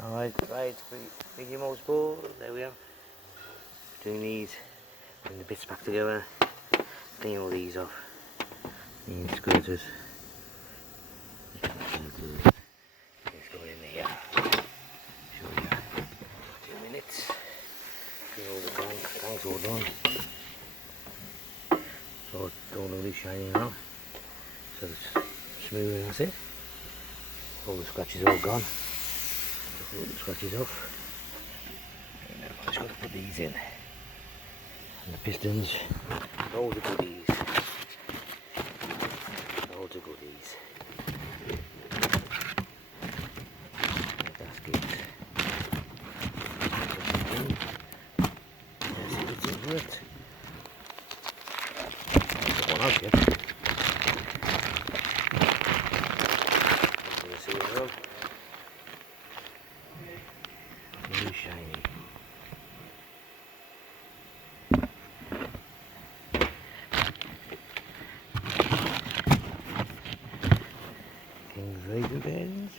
Alright, right, 3gsmotorsport, there we are. Doing these, putting the bits back together, clean all these off. These squirters. Let's go in here. Show you. 2 minutes. Get all the tank's all done. So it's all really shiny now. So it's smooth and that's it. All the scratches are all gone. All the scratches off. And now I've just got to put these in. And the pistons, loads of goodies. Loads of goodies. And gaskets. Let's see if it's worked. That's one out yet. I'm going to see it well. Really shiny. King's razor bearings.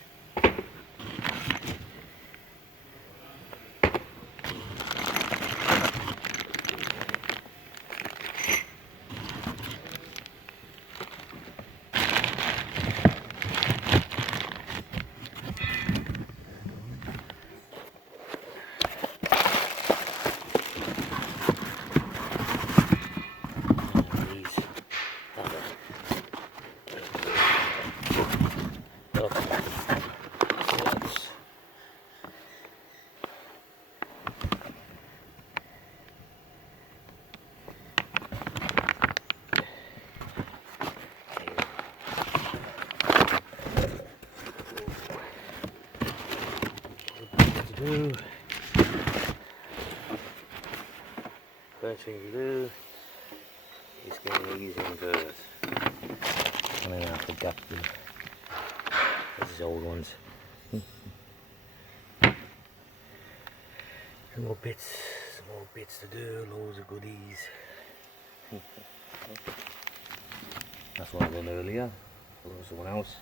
First thing to do is get these in first. And then I have to gap them. This is old ones. Some more bits to do, loads of goodies. That's what I done earlier for someone else.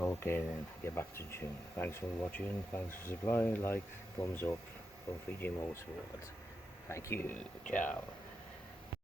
Okay then, get back to the tune. Thanks for watching, thanks for supplying, like, thumbs up from 3gsmotorsport. Thank you, ciao.